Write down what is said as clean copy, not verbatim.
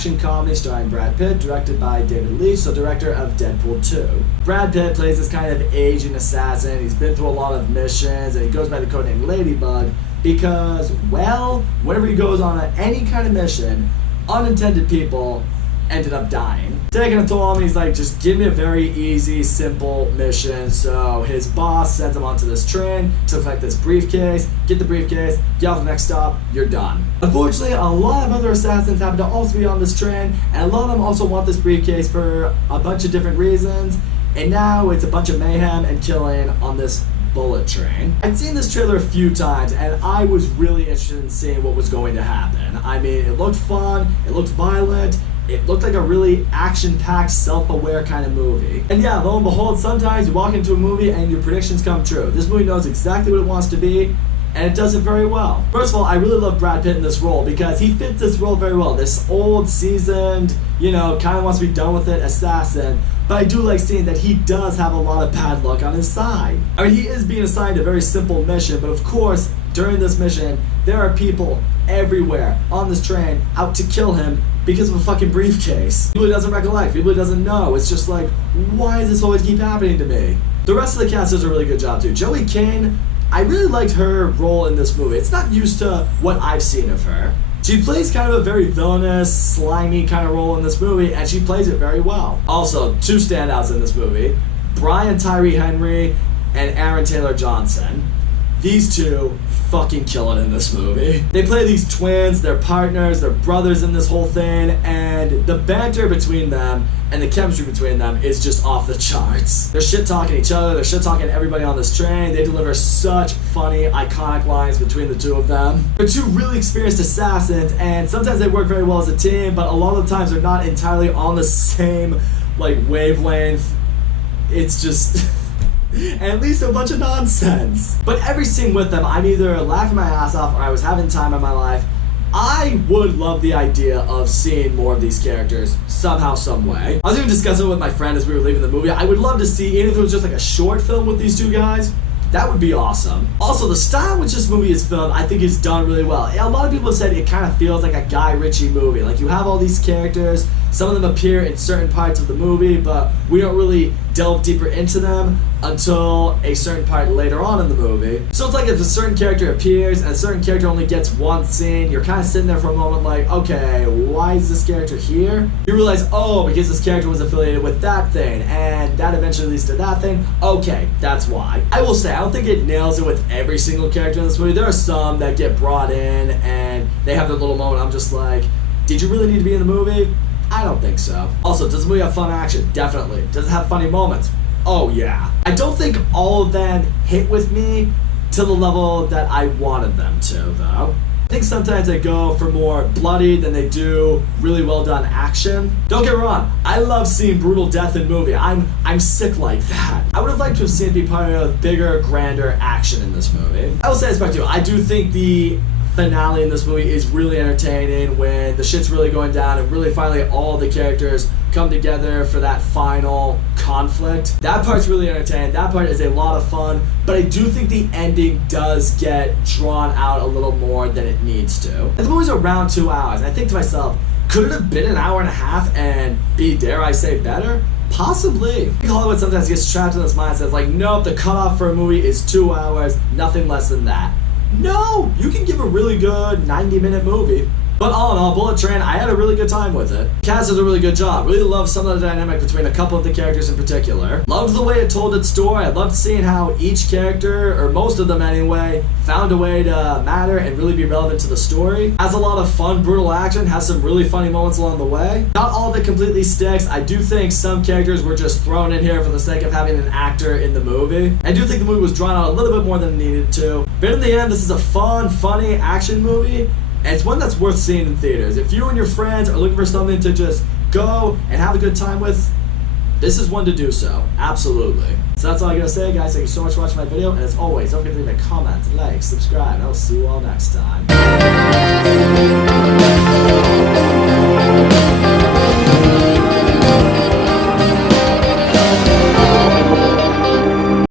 action comedy starring Brad Pitt, directed by David Leitch, so director of Deadpool 2. Brad Pitt plays this kind of aging assassin. He's been through a lot of missions, and he goes by the codename Ladybug because, well, whenever he goes on any kind of mission, unintended people ended up dying. Taking a toll on him, he's like, just give me a very easy, simple mission. So his boss sends him onto this train to collect this briefcase, get the briefcase, get off the next stop, you're done. Unfortunately, a lot of other assassins happen to also be on this train, and a lot of them also want this briefcase for a bunch of different reasons, and now it's a bunch of mayhem and killing on this bullet train. I'd seen this trailer a few times, and I was really interested in seeing what was going to happen. I mean, it looked fun, it looked violent, it looked like a really action-packed, self-aware kind of movie. And yeah, lo and behold, sometimes you walk into a movie and your predictions come true. This movie knows exactly what it wants to be, and it does it very well. First of all, I really love Brad Pitt in this role because he fits this role very well. This old, seasoned, kind of wants to be done with it assassin. But I do like seeing that he does have a lot of bad luck on his side. I mean, he is being assigned a very simple mission, but of course, during this mission, there are people everywhere on this train out to kill him because of a fucking briefcase. People he doesn't recollect, people he doesn't know. It's just like, why does this always keep happening to me? The rest of the cast does a really good job too. Joey Kane, I really liked her role in this movie. It's not used to what I've seen of her. She plays kind of a very villainous, slimy kind of role in this movie, and she plays it very well. Also, two standouts in this movie, Brian Tyree Henry and Aaron Taylor Johnson. These two fucking kill it in this movie. They play these twins, they're partners, they're brothers in this whole thing, and the banter between them and the chemistry between them is just off the charts. They're shit-talking each other, they're shit-talking everybody on this train. They deliver such funny, iconic lines between the two of them. They're two really experienced assassins, and sometimes they work very well as a team, but a lot of the times they're not entirely on the same, wavelength. It's just... and at least a bunch of nonsense. But every scene with them, I'm either laughing my ass off or I was having time in my life. I would love the idea of seeing more of these characters somehow, some way. I was even discussing it with my friend as we were leaving the movie. I would love to see, even if it was just like a short film with these two guys, that would be awesome. Also, the style in which this movie is filmed, I think is done really well. A lot of people have said it kind of feels like a Guy Ritchie movie. Like, you have all these characters, some of them appear in certain parts of the movie, but we don't really delve deeper into them until a certain part later on in the movie. So it's like if a certain character appears and a certain character only gets one scene, you're kind of sitting there for a moment like, okay, why is this character here? You realize, oh, because this character was affiliated with that thing, and that eventually leads to that thing. Okay, that's why. I will say, I don't think it nails it with every single character in this movie. There are some that get brought in and they have their little moment. I'm just like, did you really need to be in the movie? I don't think so. Also, does the movie have fun action? Definitely. Does it have funny moments? Oh yeah. I don't think all of them hit with me to the level that I wanted them to, though. I think sometimes they go for more bloody than they do really well done action. Don't get me wrong, I love seeing brutal death in movie. I'm sick like that. I would have liked to have seen it be part of bigger, grander action in this movie. I will say this back to you. I do think the finale in this movie is really entertaining when the shit's really going down and really finally all the characters come together for that final conflict. That part's really entertaining. That part is a lot of fun, but I do think the ending does get drawn out a little more than it needs to. And the movie's around 2 hours. I think to myself, could it have been an hour and a half and be, dare I say, better? Possibly. I think Hollywood sometimes gets trapped in this mindset. It's like, nope, the cutoff for a movie is 2 hours, nothing less than that. No, you can give a really good 90-minute movie. But all in all, Bullet Train, I had a really good time with it. Cast does a really good job. Really loved some of the dynamic between a couple of the characters in particular. Loved the way it told its story. I loved seeing how each character, or most of them anyway, found a way to matter and really be relevant to the story. Has a lot of fun, brutal action, has some really funny moments along the way. Not all of it completely sticks. I do think some characters were just thrown in here for the sake of having an actor in the movie. I do think the movie was drawn out a little bit more than it needed to. But in the end, this is a fun, funny action movie. And it's one that's worth seeing in theaters. If you and your friends are looking for something to just go and have a good time with, this is one to do so. Absolutely. So that's all I gotta say, guys. Thank you so much for watching my video. And as always, don't forget to leave a comment, like, subscribe. And I'll see you all next time.